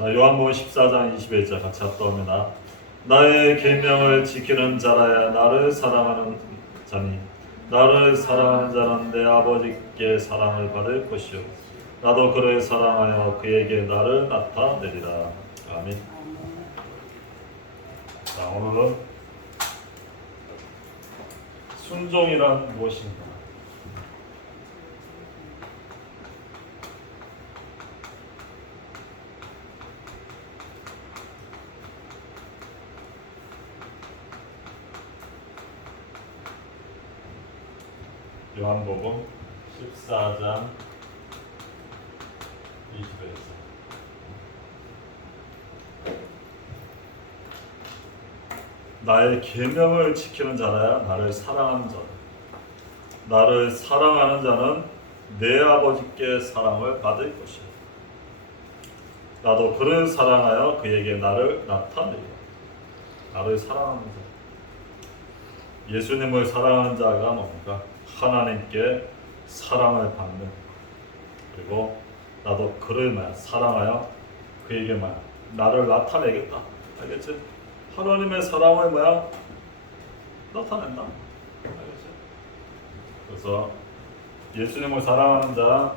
자, 요한복음 14장 21절 같이 합독합니다. 나의 계명을 지키는 자라야 나를 사랑하는 자니 나를 사랑하는 자는 내 아버지께 사랑을 받을 것이요 나도 그를 사랑하여 그에게 나를 나타내리라. 아멘. 자, 오늘은 순종이란 무엇인가? 요한복음 14장 20절. 나의 계명을 지키는 자라야 나를 사랑하는 자다. 나를 사랑하는 자는 내 아버지께 사랑을 받을 것이야. 나도 그를 사랑하여 그에게 나를 나타내리라. 나를 사랑하는 자. 예수님을 사랑하는 자가 뭡니까? 하나님께 사랑을 받는, 그리고 나도 그를 사랑하여 그에게 나를 나타내겠다. 알겠지? 하나님의 사랑을 나타낸다. 알겠지? 그래서 예수님을 사랑하는 자,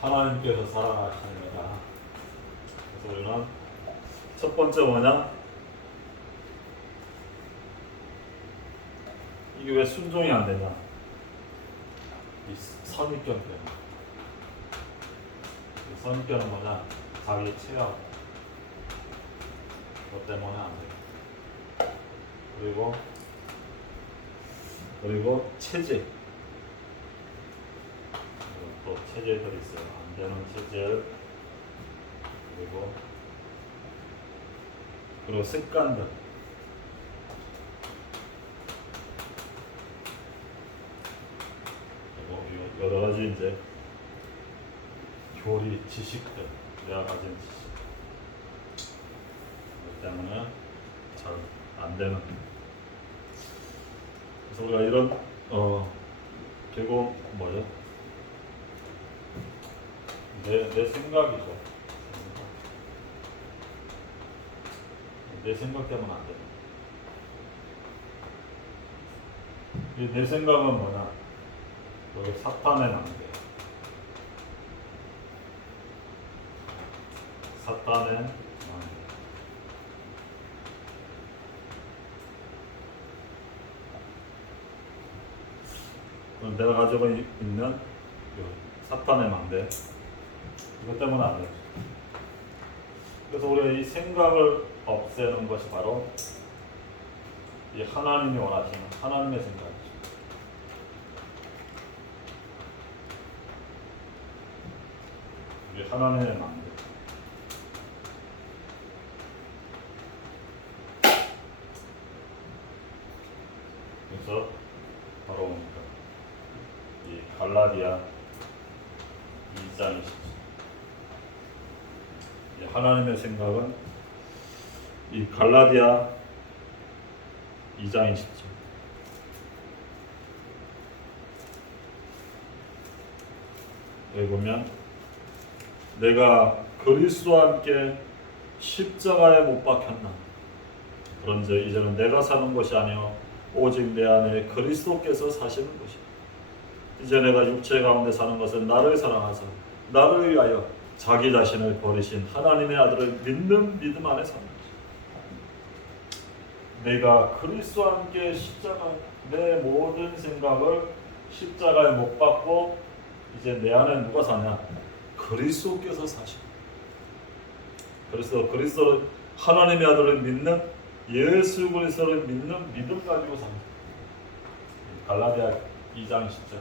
하나님께서 사랑하십니다. 그래서 우리는 첫 번째 뭐냐? 이게 왜 순종이 안 되냐? 이 선입견 때문에. 이 선입견은 뭐냐? 자기 체험. 그것 때문에 안 돼. 그리고 체질. 또 체질들이 있어요. 안 되는 체질. 그리고 습관들. 여러 가지 이제 교리 지식들, 내가 가진 지식 때문에 잘 안 되는. 그래서 우리가 이런 결국 뭐죠? 내 생각이죠. 내 생각 때문에 안 돼. 내 생각은 뭐냐? 여기 사탄의 망대. 사탄의 망대. 내가 가지고 있는 사탄의 망대. 이것 때문에 안 돼. 그래서 우리가 이 생각을 없애는 것이 바로 이 하나님이 원하시는 하나님의 생각이죠. 이게 하나님의 망대. 그래서 바로 이 갈라디아 2장이 하나님의 생각은 이 갈라디아 2장 20절. 여기 보면 내가 그리스도와 함께 십자가에 못 박혔나. 그런즉 이제는 내가 사는 것이 아니요 오직 내 안에 그리스도께서 사시는 것이다. 이제 내가 육체 가운데 사는 것은 나를 사랑하사 나를 위하여 자기 자신을 버리신 하나님의 아들을 믿는 믿음 안에 사는 것이다. 내가 그리스도와 함께 십자가, 내 모든 생각을 십자가에 못 박고 이제 내 안에 누가 사냐? 그리스도께서 사시고. 그래서 그리스도 하나님의 아들을 믿는, 예수 그리스도를 믿는 믿음 가지고 삽니다. 갈라디아 2장 10절.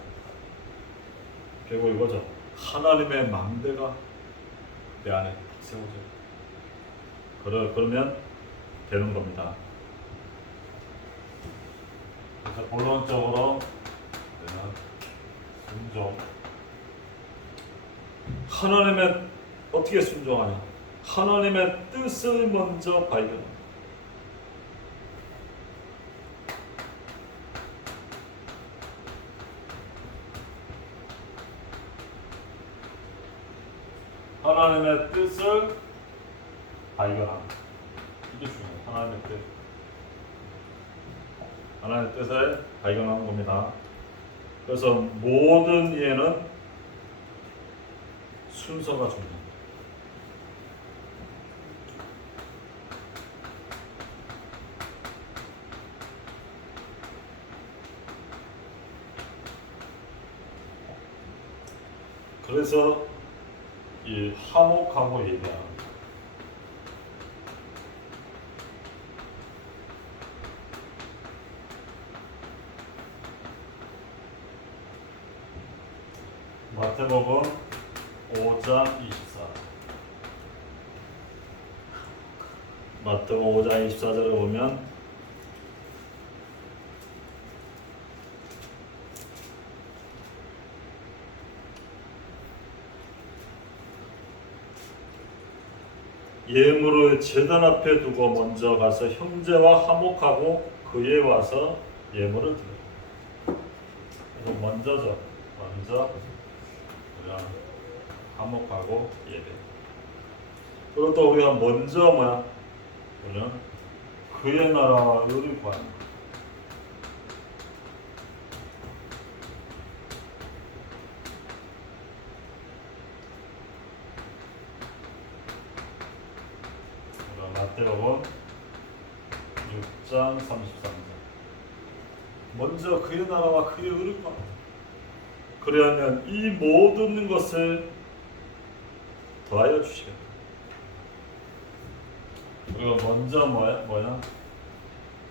결국 이거죠. 하나님의 망대가 내 안에 세워져요. 그러면 되는 겁니다. 그래서 본론적으로 순종. 하나님의 어떻게 순종하냐? 하나님의 뜻을 먼저 발견합니다. 하나님의 뜻을 발견하는. 이게 중요해요. 하나님의 뜻. 하나님의 뜻을 발견하는 겁니다. 그래서 모든 이해는 순서가 중요합니다. 그래서 이 화목하고 예배하는 마태복음 5장 24. 마태복음 5장 24절을 보면 예물을 제단 앞에 두고 먼저 가서 형제와 화목하고 그에 와서 예물을 드려요. 그래서 먼저 우리가 화목하고 예배. 그리고 또 우리가 먼저 우리는 그의 나라와 의를 구하는 것. 마태복음 6장 33절. 먼저 그의 나라와 그의 의를 구하라. 그리하면 이 모든 것을 더하여 주시겠다. 그리고 먼저 뭐야?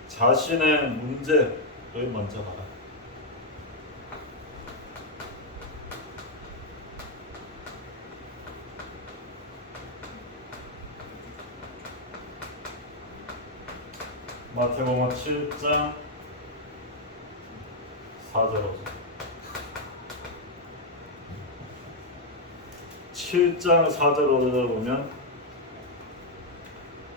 자신의 문제를 먼저 봐라. 마태복음 7장 4절로 7장 4절로 보면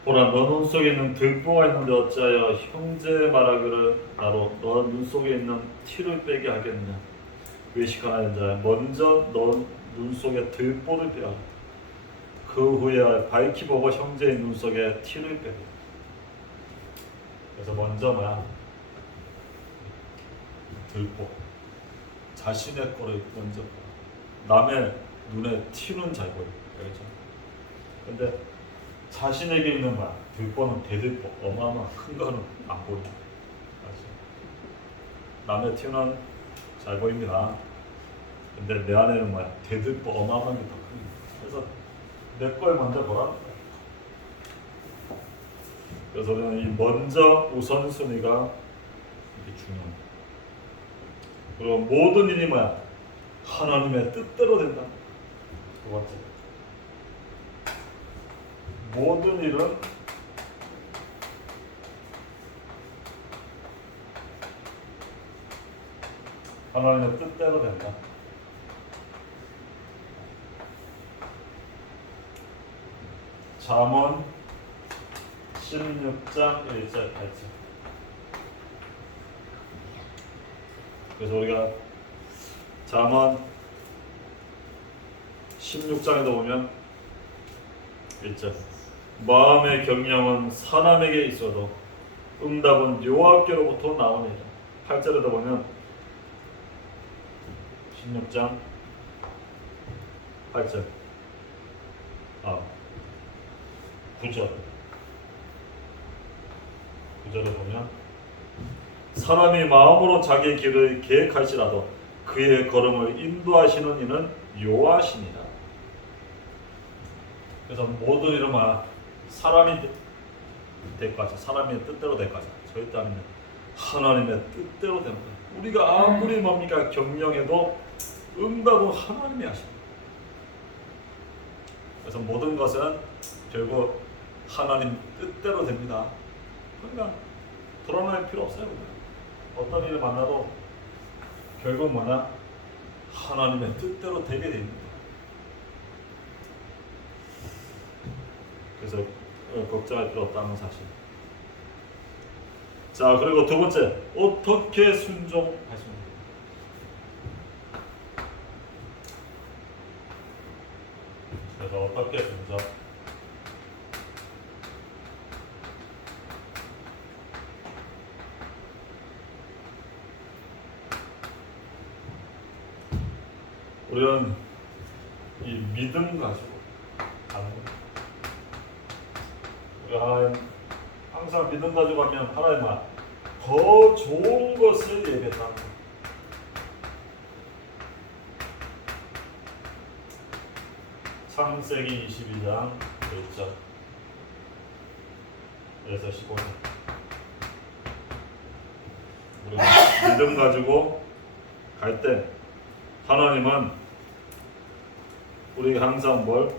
보라 너 눈 속에 있는 들보가 있는데 어찌하여 형제 말하기를 나로 너 눈 속에 있는 티를 빼게 하겠느냐. 외식하는 자야 먼저 너 눈 속에 들보를 빼라. 그 후에 밝히 보고 형제의 눈 속에 티를 빼고. 그래서 먼저 들보 자신의 거를 먼저 남의 눈에 티는 잘 보여. 그렇죠? 근데 자신에게 있는 들보는 대들보 어마어마한 큰 거는 안 보인다. 그렇죠? 남의 티는 잘 보입니다. 근데 내 안에는 대들보 어마어마한 게 더 큽니다. 그래서 내 걸 먼저 보라. 그래서 우리는 이 먼저 우선순위가 이게 중요합니다. 그리고 모든 일이 하나님의 뜻대로 된다. 두 번째. 모든 일은 하나님의 뜻대로 된다. 잠언 16장 1절 8절. 그래서 우리가 잠언 16장에도 보면 1절 마음의 경영은 사람에게 있어도 응답은 여호와께로부터 나오니라. 8절에도 보면 16장 8절 9절 9절에 보면 사람이 마음으로 자기의 길을 계획할지라도 그의 걸음을 인도하시는 이는 여호와시니라. 그래서 모든 일은 사람이 될까지 사람의 뜻대로 될까지 절대 아닙니다. 하나님의 뜻대로 됩니다. 우리가 아무리 경영해도 응답은 하나님이 하십니다. 그래서 모든 것은 결국 하나님 뜻대로 됩니다. 그러니까 불안할 필요 없어요. 어떤 일을 만나도 결국 하나님의 뜻대로 되게 됩니다. 그래서 걱정할 필요 없다는 사실. 자, 그리고 두 번째, 어떻게 순종하십니까? 내가 어떻게 먼저 우리는 이 믿음 가지고 가는 거예요. 우리 하나님 항상 믿음 가지고 가면 하나님은 더 좋은 것을 예배했다는 거예요. 창세기 22장 1절에서 15절. 우리 믿음 가지고 갈 때 하나님은 우리가 항상 뭘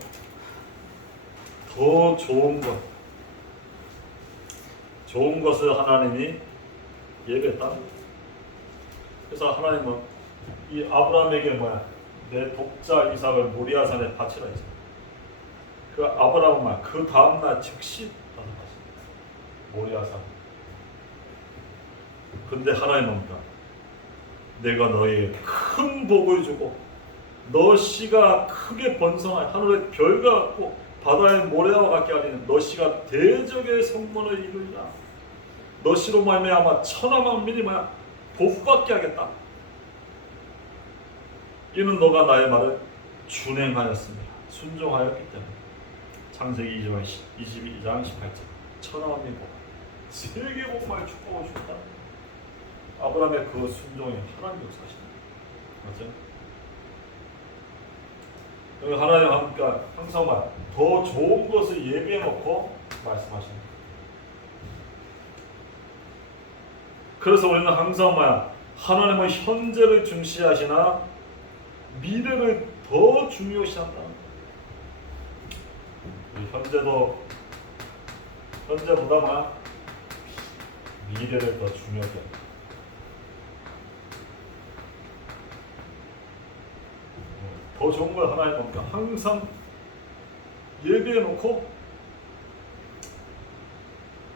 더 좋은 것을 하나님이 예배했다. 그래서 하나님은 이 아브라함에게 뭐야? 내 독자 이삭을 모리아산에 바치라 했어. 그 아브라함은 그 다음날 즉시 모리아산. 근데 하나님은 뭐야? 내가 너에게 큰 복을 주고 너 씨가 크게 번성하여 하늘의 별과 같고 바다의 모래와 같게 하리니 너 씨가 대적의 성문을 이루리라. 너 씨로 말미암아 천하 만민이 뭐야? 복받게 하겠다. 이는 너가 나의 말을 준행하였습니다. 순종하였기 때문에. 창세기 22장 18절. 천하 만민 복. 세계 복만 축복을 주었다. 아브라함의 그 순종이 하나님 역사시다. 맞죠? 하나님 하니까 항상 더 좋은 것을 예비해 놓고 말씀하시는 거예요. 그래서 우리는 항상 하나님은 현재를 중시하시나 미래를 더 중요시한다. 현재보다 미래를 더 중요하게 합니다. 더 좋은 걸 하나님 보니까 항상 예비해 놓고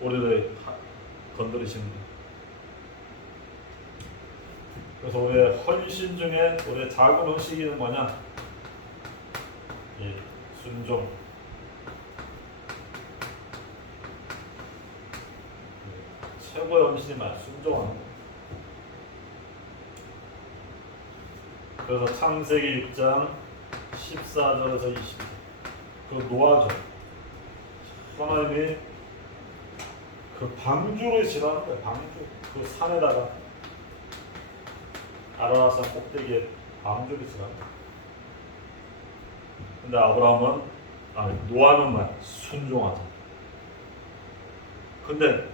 우리를 건드리시는 거예요. 그래서 우리의 헌신 중에 우리의 작은 헌신은 뭐냐? 이 순종. 최고의 헌신이 순종하는 거예요. 그래서 창세기 6장 14절에서 20절 그 노아죠. 하나님이 그 방주를 지나는 거예요. 방주. 그 산에다가 아라라산 꼭대기에 방주를 지나는 거예요. 근데 노아는 순종하죠. 근데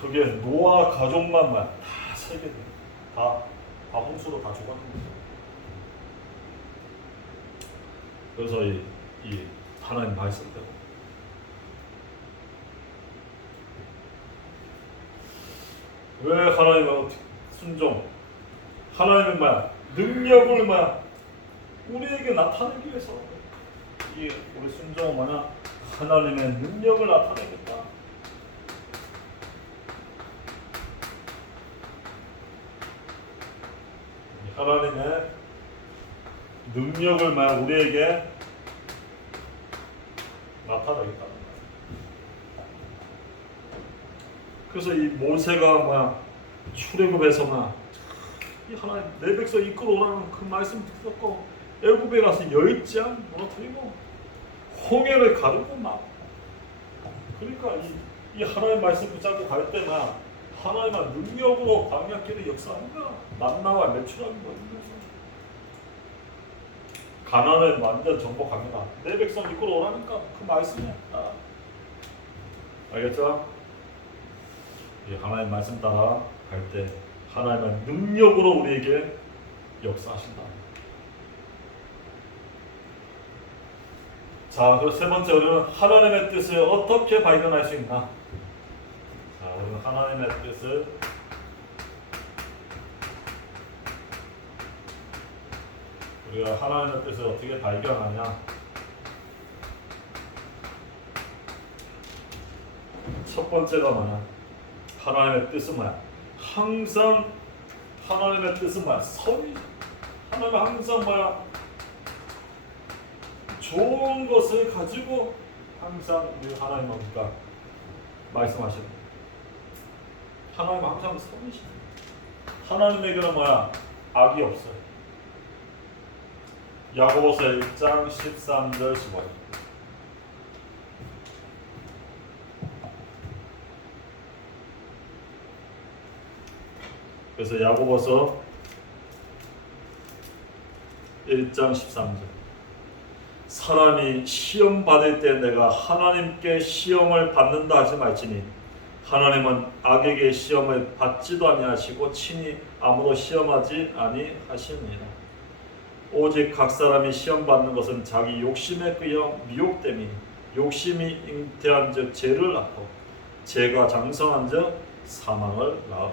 그게 노아 가족만 다 살게 돼요. 다 홍수로 다 죽었는 거예요. 그래서 이 하나님 말씀대로 왜 하나님은 순종? 하나님은 능력을 우리에게 나타내기 위해서 이 우리 순종은 하나님의 능력을 나타내겠다. 하나님의 능력을 우리에게 나타내겠다. 그래서 이 모세가 출애굽에서 이 하나님 내 백성 이끌어오라는 그 말씀 듣고 애굽에 가서 열장 무너뜨리고 홍해를 가르고 그러니까 이 하나님 말씀 붙잡고 갈 때나 하나님의 능력으로 광야길을 역사하는 거야. 만나와 매출하는 거야. 가나안은 완전 정복합니다. 내 백성 이끌어오라니까 그 말씀이야. 알겠죠? 이 하나님 말씀 따라 갈 때 하나님의 능력으로 우리에게 역사하신다. 자, 그리고 세 번째 우리는 하나님의 뜻을 어떻게 발견할 수 있나? 자, 우리는 하나님의 뜻을 우리가 하나님의 뜻을 어떻게 발견하냐? 첫 번째가 뭐냐? 하나님의 뜻은 뭐야? 항상 하나님의 뜻은 뭐야? 선이. 하나님은 항상 뭐야? 좋은 것을 가지고 항상 우리 하나님 뭡니까? 말씀하시는 거예요. 하나님 항상 선이시죠. 하나님에게는 뭐야? 악이 없어요. 야고보서 1장 13절 15절. 그래서 야고보서 1장 13절. 사람이 시험 받을 때 내가 하나님께 시험을 받는다 하지 말지니 하나님은 악에게 시험을 받지도 아니하시고 친히 아무도 시험하지 아니하시느니라. 오직 각 사람이 시험 받는 것은 자기 욕심에 끌려 미혹됨이니 욕심이 잉태한즉 죄를 낳고 죄가 장성한즉 사망을 낳으라.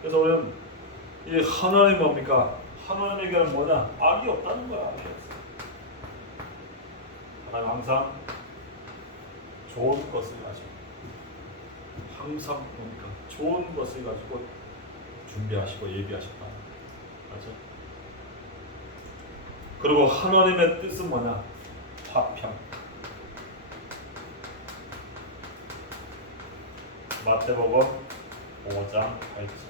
그래서 우리는 이 하나님 뭡니까? 하나님에게는 뭐냐? 악이 없다는 거야. 하나님 항상 좋은 것을 가지고 항상 뭡니까? 좋은 것을 가지고 준비하시고 예비하셨다. 맞죠? 그리고 하나님의 뜻은 뭐냐? 화평. 마태복음 5장 8절.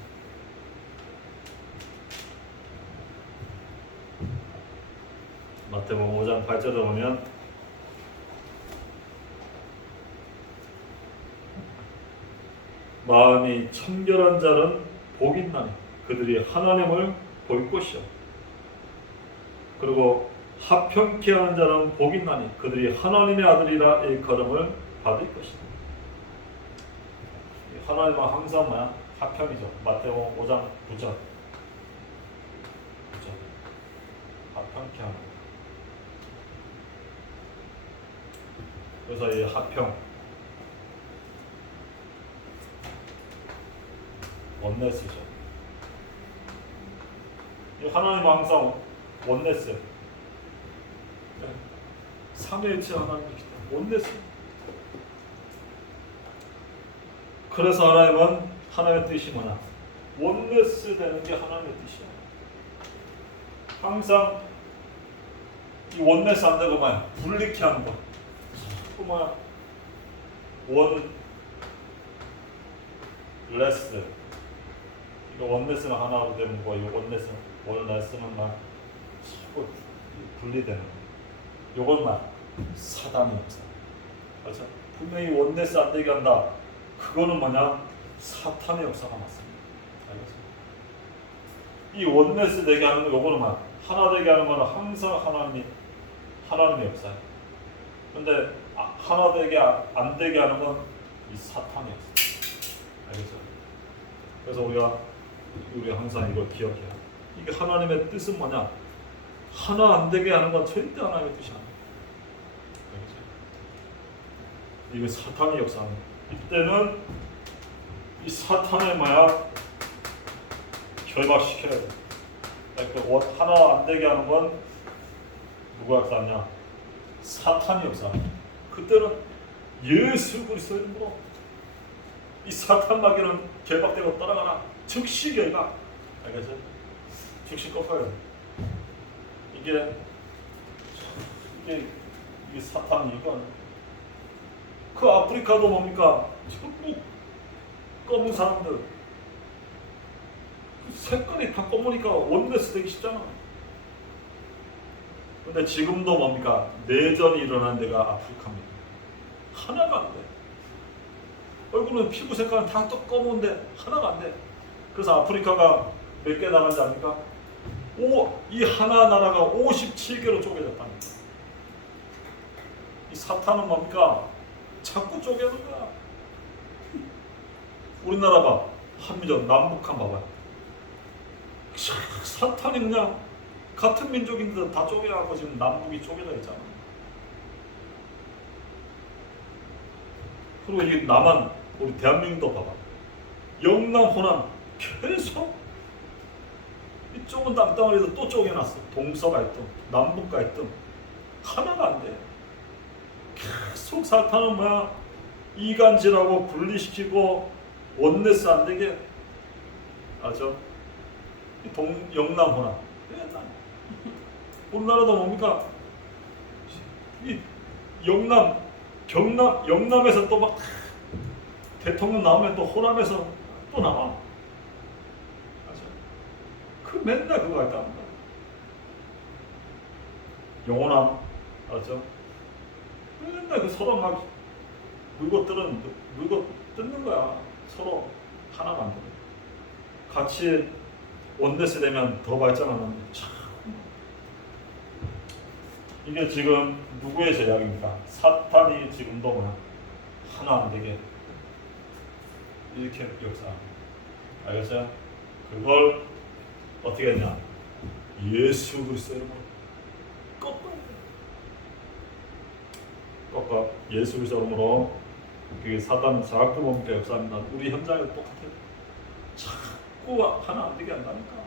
마태복음 5장 8절에 보면 마음이 청결한 자는 복이 있나니 그들이 하나님을 볼 것이요. 그리고 화평케 하는 자는 복이 있나니 그들이 하나님의 아들이라 일컬음을 받을 것이다. 하나님은 항상 뭐야? 화평이죠. 마태복음 5장 9절. 화평케 하는. 그래서 이 화평, 원네스죠. 하나님은 항상 원네스. 삼위일체 하나님이기 때문에 원네스. 그래서 하나님은 하나님의 뜻이 뭐냐? 원네스 되는 게 하나님의 뜻이야. 항상 이 원네스 안 되고 뭐야? 분리케 하는 거. 자꾸 뭐야? 원레스. 이거 원네스는 하나로 되는 거, 이거 원레스는 막 자꾸 분리되는 거. 이것만 사단이 없어. 그렇죠? 분명히 원네스 안 되게 한다. 그거는 뭐냐? 사탄의 역사가 맞습니다. 알겠죠? 이 원네스 되게 하는 거, 요거는 막 하나 되게 하는 거는 항상 하나님의 역사예요. 근데 하나 되게 안 되게 하는 건 이 사탄의 역사. 알겠죠? 그래서 우리 항상 이걸 기억해야 돼. 이게 하나님의 뜻은 뭐냐? 하나 안 되게 하는 건 절대 하나님의 뜻이 아니야. 알겠죠? 이게 사탄의 역사는 이때는 이 사탄의 뭐야? 결박시켜야 돼. 그러니까 하나 안 되게 하는 건 누가 역사냐? 사탄이 역사. 그때는 예수 그리스도의 이름으로 이 사탄 마귀는 결박되고 떠나가라. 즉시 결박. 알겠죠? 즉시 꺾어요. 이게 사탄이 이건. 그 아프리카도 뭡니까? 전부 검은 사람들. 색깔이 다 검으니까 원네스 되기 쉽잖아. 근데 지금도 뭡니까? 내전이 일어난 데가 아프리카입니다. 하나가 안 돼. 얼굴은 피부 색깔은 다 또 검은데 하나가 안 돼. 그래서 아프리카가 몇 개 나간지 압니까? 이 하나 나라가 57개로 쪼개졌답니다. 이 사탄은 뭡니까? 자꾸 쪼개는 거야. 우리나라 봐. 한미전 남북한 봐봐요. 사탄이 그냥 같은 민족인데 다 쪼개갖고 지금 남북이 쪼개져 있잖아. 그리고 이 남한, 우리 대한민국도 봐봐. 영남, 호남 계속 이쪽은 땅덩어리도 또 쪼개놨어. 동서가 있든 남북가 있든 하나가 안 돼. 계속 사탄은 뭐야? 이간질하고 분리시키고 원네스 안 되게 하죠. 영남, 호남 우리나라도 뭡니까? 이 영남에서 또 막 대통령 나오면 또 호남에서 또 나와. 맞아. 그 맨날 그거 할까 합니다. 영호남, 알았죠? 맨날 그 서로 막 물고 뜯는 거야. 서로 하나 만드는. 같이 원대세 되면 더 발전하는데 참. 이게 지금 누구의 제약입니까? 사탄이 지금도 뭐야? 하나 안 되게 이렇게 역사. 알겠어요? 그걸 어떻게 했냐? 예수 그리스도로 꺾어 예수 그리스도로 그게 사탄 자꾸 뭡니까 역사합니다. 우리 현장에 똑같아요. 자꾸 하나 안 되게 한다니까.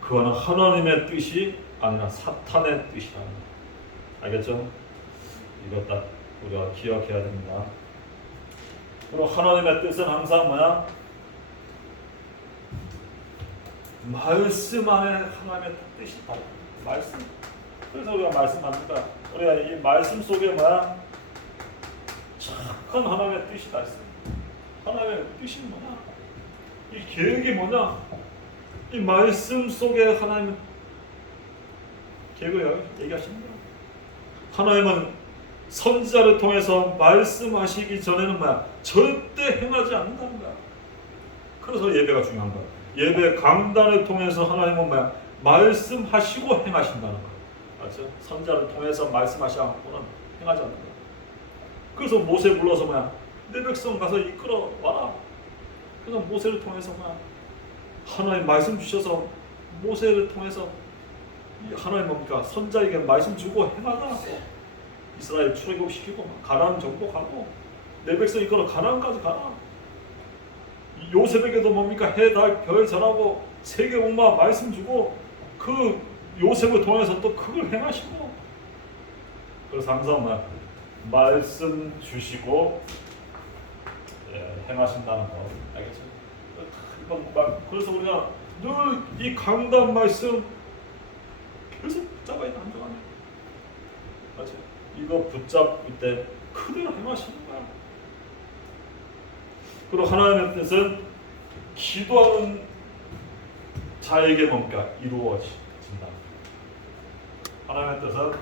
그거는 하나님의 뜻이 아니라 사탄의 뜻이라는 거. 알겠죠? 이거 딱 우리가 기억해야 됩니다. 그리고 하나님의 뜻은 항상 뭐야? 말씀 안에 하나님의 뜻이 있다. 말씀. 그래서 우리가 말씀 만든다. 우리가 이 말씀 속에 뭐야? 착한 하나님의 뜻이 다 있어. 하나님의 뜻이 뭐냐? 이 계획이 뭐냐? 이 말씀 속에 하나님은 계획을 얘기하십니다. 하나님은 선지자를 통해서 말씀하시기 전에는 뭐야? 절대 행하지 않는다는 거야. 그래서 예배가 중요한 거야. 예배 강단을 통해서 하나님은 뭐야? 말씀하시고 행하신다는 거야. 맞죠? 선지자를 통해서 말씀하시지 않고는 행하지 않는다. 그래서 모세 불러서 뭐야? 내 백성 가서 이끌어 와라. 그래서 모세를 통해서 뭐야? 하나님 말씀 주셔서 모세를 통해서 하나님 뭡니까? 선자에게 말씀 주고 행하라고 이스라엘 출애굽시키고 가나안 정복하고 내 백성 이끌어 가나안까지 가라. 요셉에게도 뭡니까? 해, 달, 별 전하고 세계 온마 말씀 주고 그 요셉을 통해서 또 그걸 행하시고 그래서 항상 뭐야? 말씀 주시고 행하신다는 거 알겠죠? 그래서 우리가 늘 이 강단 말씀 계속 붙잡아야 돼. 한동안 맞죠? 이거 붙잡을 때 그대로 행하시는 거야. 그리고 하나님의 뜻은 기도하는 자에게 뭡니까? 이루어진다. 하나님의 뜻은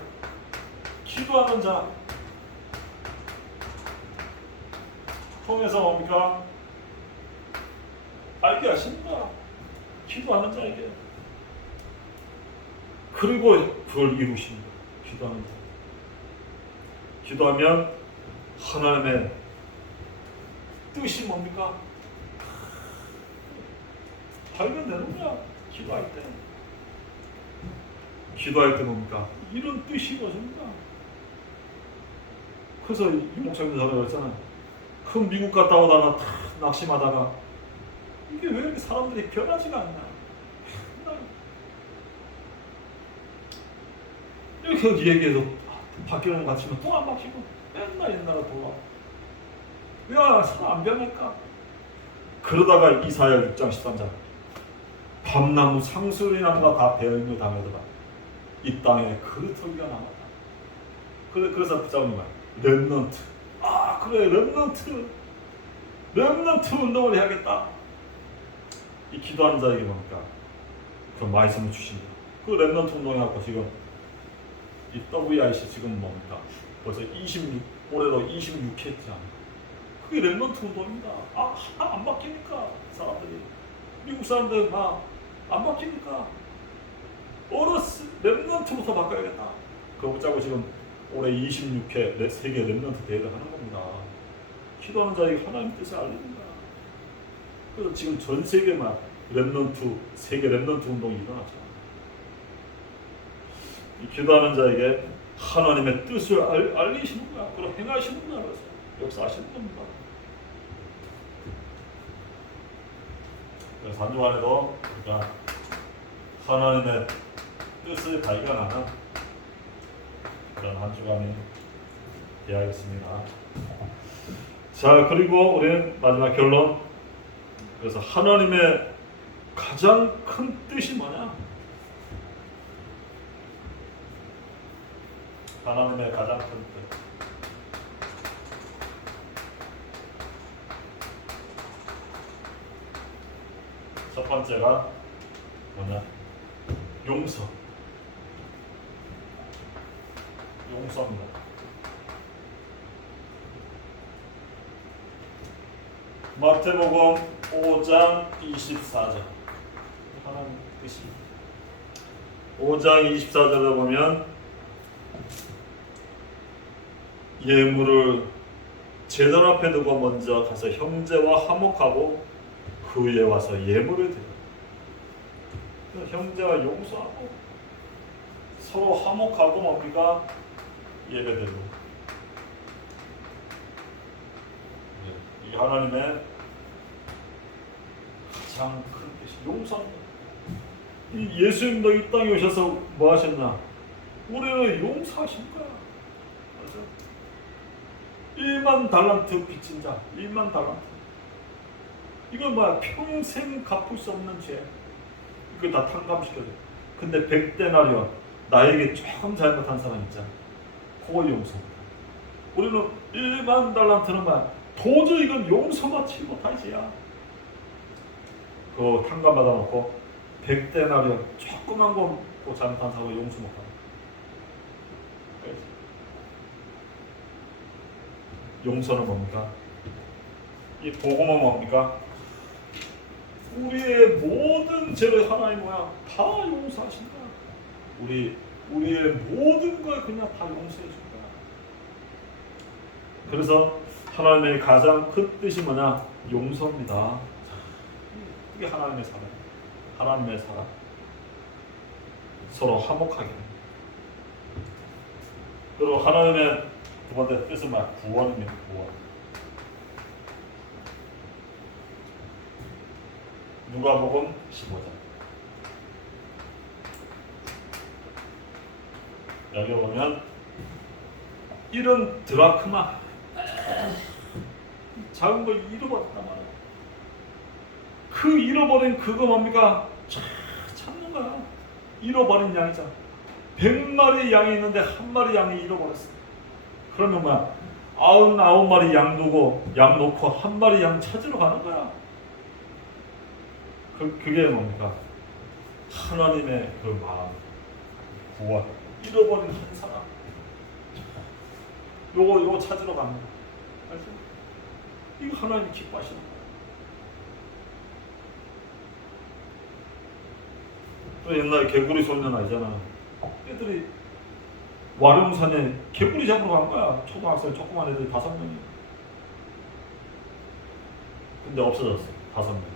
기도하는 자 통해서 뭡니까? 알게 하신다. 기도하는 자에게. 그리고 그걸 이루신다. 기도하는 자. 기도하면 하나님의 뜻이 뭡니까? 발견되는 거야. 기도할 때. 기도할 때 뭡니까? 이런 뜻이 이루어집니다. 그래서 이 목사님도 전에 그랬잖아요. 큰 미국 갔다 오다가 낙심하다가 이게 왜 이렇게 사람들이 변하지가 않나? 이렇게 얘기해도 바뀌는 것 같지만 또 안 바뀌고 맨날 옛날로 돌아와. 왜 사람 안 변할까? 그러다가 이사야 6장 13절 밤나무 상수리나무가 다 베어있는 당하더라. 이 땅에 그 털기가 남았다. 그래서 붙잡은 거야. 렘넌트. 아 그래 렘넌트 운동을 해야겠다. 이 기도하는 자에게 뭡니까? 그 말씀을 주신다. 그 렘넌트 운동해갖고 지금 이 WIC 지금 뭡니까? 벌써 올해로 26회잖아. 그게 렘넌트 운동입니다. 안 바뀌니까 사람들이 미국 사람들 안 바뀌니까 렘넌트부터 바꿔야겠다. 그거 붙잡고 지금 올해 26회 세계 렘넌트 대회를 하는 겁니다. 기도하는 자에게 하나님 뜻을 알립니다. 그래서 지금 전 세계만 세계 렘넌트 운동이 일어나죠. 이 기도하는 자에게 하나님의 뜻을 알리시는 거야. 그리고 행하시는 거야. 그래서 역사하시는 겁니다. 그래서 한 주간에도 우리가 하나님의 뜻을 발견하는 그런 한 주간이 되어야겠습니다. 자, 그리고 우리는 마지막 결론. 그래서 하나님의 가장 큰 뜻이 뭐냐? 하나님의 가장 큰 뜻. 첫 번째가 뭐냐? 용서. 용서입니다. 마태복음 5장 24절. 하나님 뜻이 5장 24절에 보면 예물을 제단 앞에 두고 먼저 가서 형제와 화목하고 그 위에 와서 예물을 드려. 형제와 용서하고 서로 화목하고 뭡니까? 예배드리고. 이 하나님의 가장 큰 뜻이 용서입니다. 이 예수님도 이 땅에 오셔서 뭐 하셨나? 우리를 용서하신 거야. 맞아? 1만 달란트 빚진 자, 1만 달란트. 이건 뭐야? 평생 갚을 수 없는 죄. 이거 다 탕감시켜줘. 근데 100데나리온, 나에게 조금 잘못한 사람 있잖아. 그거 용서입니다. 우리는 1만 달란트는 뭐야? 도저히 이건 용서받지 못할 죄야. 그거 탕감받아 놓고 100데나리온 조그만 거 잘못한 사람 용서 못하고. 용서는 뭡니까? 이 복음은 뭡니까? 우리의 모든 죄를 하나님 뭐야? 다 용서하신다. 우리의 모든 걸 그냥 다 용서해 줄 거야. 그래서 하나님의 가장 큰 뜻이 뭐냐? 용서입니다. 이게 하나님의 사랑. 하나님의 사랑. 서로 화목하게. 그리고 하나님의 두 번째 뜻은 뭐야? 구원입니다. 구원. 누가복음 15장. 여기 보면 이런 드라크마 작은 거 잃어버렸단 말이야. 그 잃어버린 그거 뭡니까? 찾는 거야. 잃어버린 양이잖아. 100마리 양이 있는데 한 마리 양이 잃어버렸어. 그러면 뭐야? 99마리 양 놓고 한 마리 양 찾으러 가는 거야. 그게 뭡니까? 하나님의 그 마음, 구원, 잃어버린 한 사람. 요거 찾으러 가는 거야. 알죠? 이거 하나님이 기뻐하시는 거야. 또 옛날에 개구리 소년 알잖아. 애들이 와룡산에 개구리 잡으러 간 거야. 초등학생 조그만 애들 5명이. 근데 없어졌어. 5명.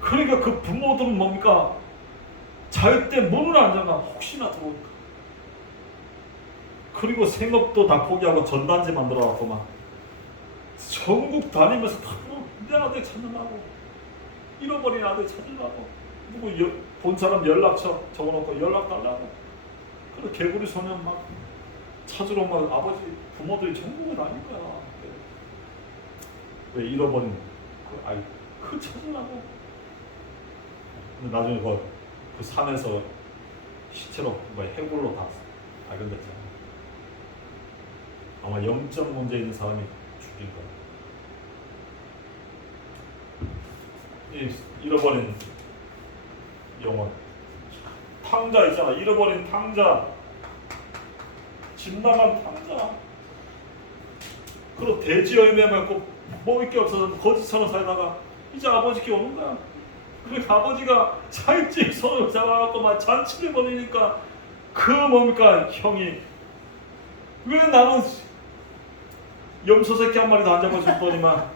그러니까 그 부모들은 뭡니까? 잘 때 문을 안 잠가. 혹시나 들어올까. 그리고 생업도 다 포기하고 전단지 만들어갖고 막 전국 다니면서 다 내 아들 찾느라고, 잃어버린 아들 찾으려고, 누구 본 사람 연락처 적어놓고 연락 달라고. 그래서 개구리 소년 막 찾으러 막 아버지 부모들이 전국에 다닐 거야. 왜 잃어버린 그 찾으려고. 근데 나중에 그 산에서 시체로 해골로 다 발견됐잖아. 아마 영적 문제 있는 사람이 죽일 거야. 이 잃어버린 영혼, 탕자 있잖아. 잃어버린 탕자, 집 나간 탕자. 그리고 돼지 열매 맞고 먹을 게 없어서 거지처럼 살다가 이제 아버지께 오는 거야. 그러니까 아버지가 살찌 손을 잡아갖고 막 잔치를 벌이니까 그 뭡니까? 형이 왜 나는 염소 새끼 한 마리도 안 잡아줬더니만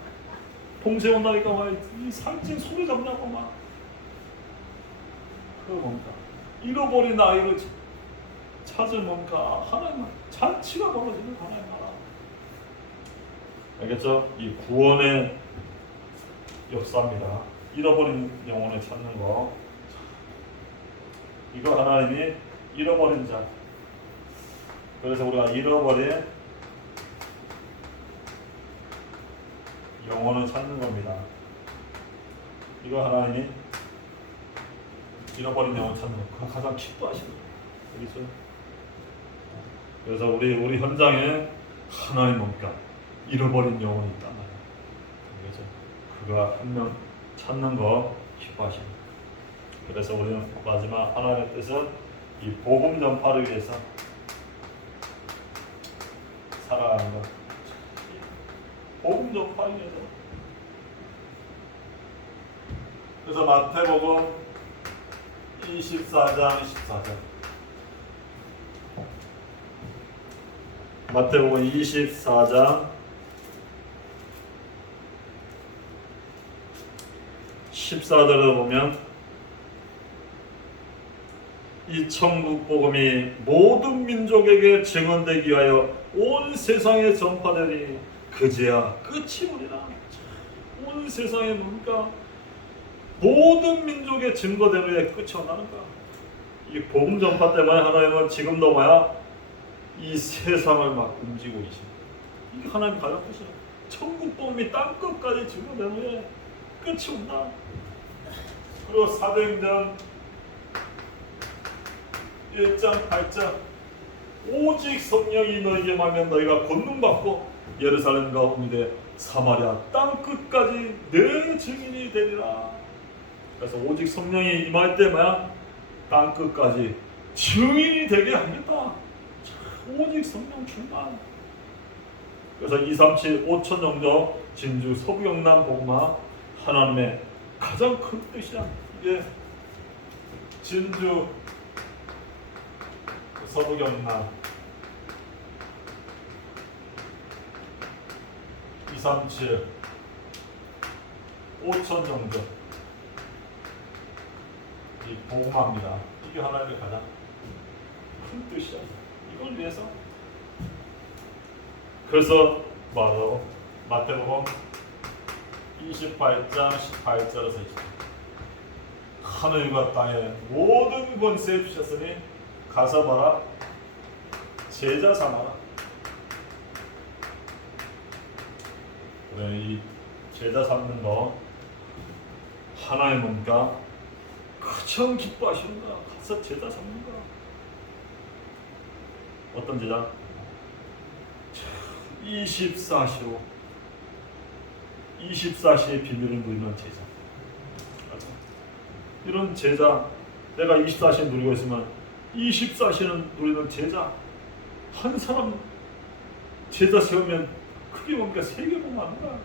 봉쇄 온다니까 막 이 살찐 소리 잡냐고 막. 그거 뭡니까? 잃어버린 아이를 찾을 뭡니까? 하나님 잔치가 벌어지는 하나님 나라. 알겠죠? 이 구원의 역사입니다. 잃어버린 영혼을 찾는 거. 이거 하나님이 잃어버린 자. 그래서 우리가 잃어버린 영혼을 찾는 겁니다. 이거 하나님이 잃어버린 영혼 찾는 거. 그거 가장 기뻐하시는 거예요. 여기서 그래서 우리 현장에 하나의 뭔가 잃어버린 영혼이 있단 말이야. 그죠? 그가 한 명 찾는 거 기뻐하십니다. 그래서 우리는 마지막 하나님의 뜻은 이 복음 전파를 위해서 살아가는 것. 복음 전파를 위해서. 그래서 마태복음 24장 14절. 마태복음 24장 14절에 보면 이 천국 복음이 모든 민족에게 증언되기 위하여 온 세상에 전파되니 그제야 끝이 오리라. 온 세상에 뭔가 모든 민족의 증거된 후에 끝이 온다는 거야. 이 복음 전파 때문에 하나님은 지금도 뭐야? 이 세상을 막 움직이고 계십니다. 이게 하나님 가장 뜻이야. 천국 복음이 땅끝까지 증거된 후에 끝이 온다. 그리고 사도행전 1장 8절 오직 성령이 너희에게 임하면 너희가 권능받고 예루살렘과 오미되 사마리아 땅끝까지 내 증인이 되리라. 그래서 오직 성령이 임할 때 뭐야? 땅끝까지 증인이 되게 하겠다. 오직 성령 충만. 그래서 237 5천 정도 진주 서부 경남 복음화 하나님의 가장 큰 뜻이야. 이게 진주 서부 경남 237 5천 정도 이 복음화입니다. 이게 하나님의 가장 큰 뜻이야. 이걸 위해서. 그래서 뭐라고? 마태복음 28장 18절에서 20절 하늘과 땅에 모든 권세 주셨으니 가서 봐라 제자 삼아라. 그래, 이 제자 삼는 거 하나의 뭔가 가장 기뻐하시는 거야. 가서 제자 삼는 거야. 어떤 제자? 24시로 24시의 비밀을 누리는 제자. 이런 제자, 내가 24시 누리고 있으면 24시는 누리는 제자. 한 사람 제자 세우면 그게 뭡니까? 세계 복음하는 거야.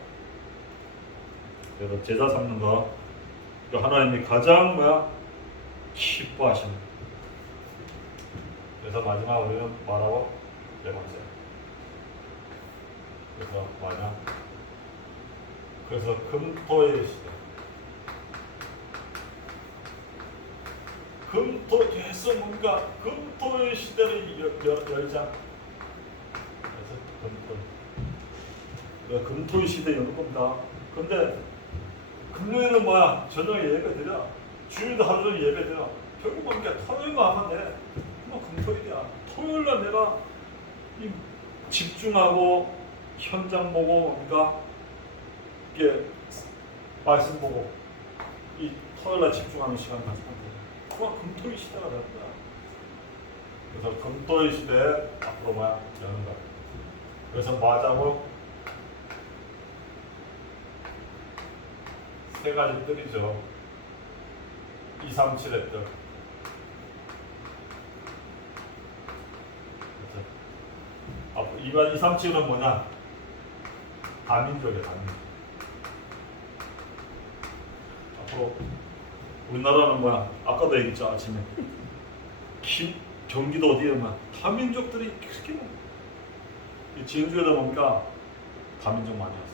그래서 제자 삼는 거 하나님이 가장 뭐야? 기뻐하시는. 그래서 마지막 우리는 말하고 네 번째. 그래서 뭐냐? 그래서 금토의 시대. 금토 계속 뭔가 금토의 시대를 열자. 그래서 금토. 금토의 시대 여는 겁니다. 근데 금요일은 뭐야? 저녁에 예배 드려. 주일도 하루 종일 예배 드려. 결국 뭔가 토요일만 하면 돼. 그만 금토일이야. 토요일날 내가 이 집중하고 현장 보고 뭔가 이게 말씀 보고 이 토요일날 집중하는 시간 가지면 돼. 그만 금토일 시대가 되는 거야. 그래서 금토일 시대 앞으로 뭐야? 여는 거야. 그래서 뭐 하자고? 세 가지 뜰이죠. 237의 뜰. 앞으로 237은 뭐냐? 다민족이야, 다민족. 앞으로 우리나라는 뭐야? 아까도 얘기했죠, 아침에. 경기도 어디에 막 다민족들이 그렇게 많아. 이 진주에다 보니까 다민족 많이 왔어.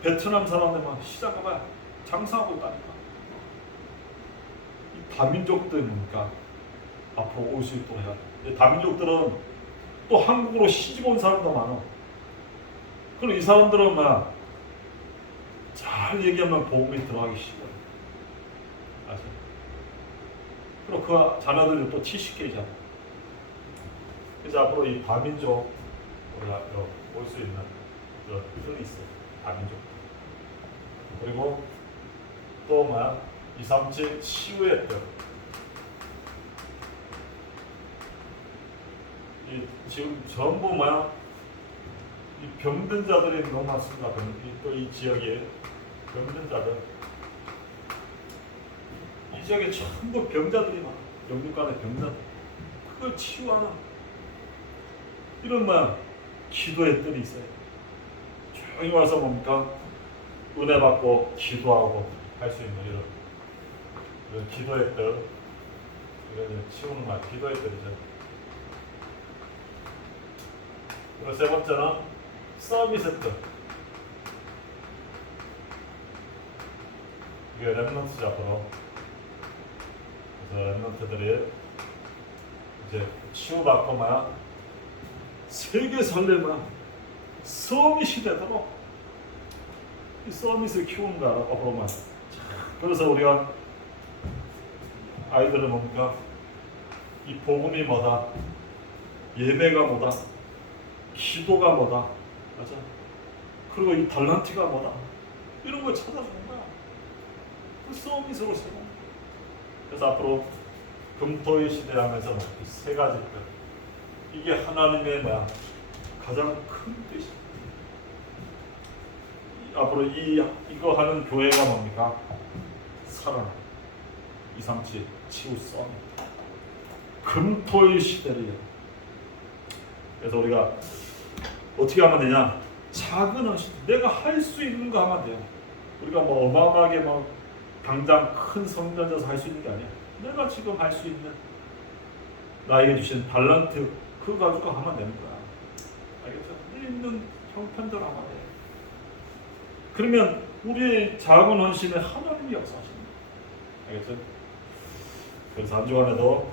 베트남 사람들 막 시장 가봐야 장사하고 있다니까. 이 다민족들 보니까 앞으로 올 수 있도록 해야 돼. 다민족들은 또 한국으로 시집 온 사람도 많아. 그럼 이 사람들은 막 잘 얘기하면 복음이 들어가기 쉬워요. 아시죠? 그리고 그 자녀들이 또 70개잖아. 그래서 앞으로 이 다민족 올 수 있는 그런 틀이 있어. 다민족. 그리고 또 뭐야? 237 치유의 뼈. 지금 전부 뭐야? 이 병든 자들이 너무 많습니다. 또 이 지역에 병든 자들, 이 지역에 전부 병자들이 많아. 영육간의 병자들. 그걸 치유하는 이런 뭐야? 기도의 뜰이 있어요. 조용히 와서 뭡니까? 은혜 받고 기도하고 할 수 있는 이런 기도의 뜰. 이런 치우는 말, 기도의 뜰이죠. 그리고 세 번째는 서비스 뜰. 이게 랩런트죠, 앞으로. 그래서 랩런트들이 이제 치유받고 뭐야? 세계 살려면 서밋이 되도록 이 서밋을 키우는 거야, 앞으로만. 그래서 우리가 아이들은 뭡니까? 이 복음이 뭐다? 예배가 뭐다? 기도가 뭐다? 맞아. 그리고 이 달란트가 뭐다? 이런 걸 찾아주는 거야. 그 서밋으로 세워. 그래서 앞으로 금토의 시대 하면서 세 가지 것. 이게 하나님의 뭐야? 가장 큰 뜻이. 앞으로 이거 하는 교회가 뭡니까? 살아나. 237 치유 썸. 금토의 시대를. 그래서 우리가 어떻게 하면 되냐? 작은 헌신, 내가 할 수 있는 거 하면 돼요. 우리가 뭐 어마어마하게 뭐 당장 큰 성전에서 할 수 있는 게 아니야. 내가 지금 할 수 있는 나에게 주신 달란트 그거 가지고 하면 되는 거야. 알겠죠? 있는 형편대로 하면 돼. 그러면 우리의 작은 헌신에 하나님이 역사하시는 거야. 알겠죠? 그래서 한 주간에도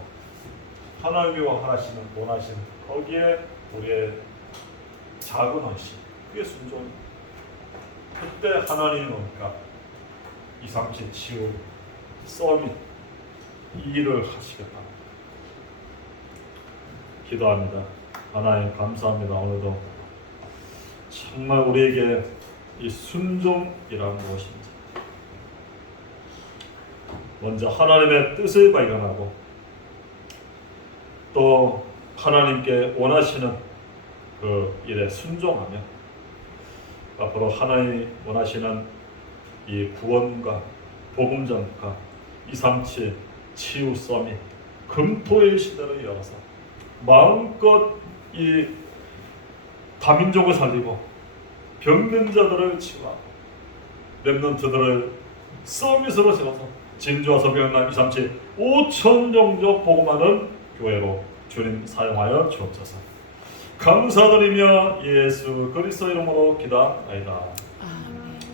하나님이 원하시는 거기에 우리의 작은 헌신, 그게 순종. 그때 하나님이 뭡니까? 237 치유 서밋 이 일을 하시겠다. 기도합니다. 하나님 감사합니다. 오늘도 정말 우리에게 이 순종이란 무엇인지 먼저 하나님의 뜻을 발견하고 또 하나님께 원하시는 그 일에 순종하며 앞으로 하나님이 원하시는 이 구원과 복음 전파 237 치유 서밋 금토의 시대를 열어서 마음껏 이 다민족을 살리고 병든 자들을 치유하고 렘넌트들을 서밋으로 세워서 진주와 서병남 237 5천 종족 복음하는 교회로 주님 사용하여 주옵소서. 감사드리며 예수 그리스도 이름으로 기도하나이다.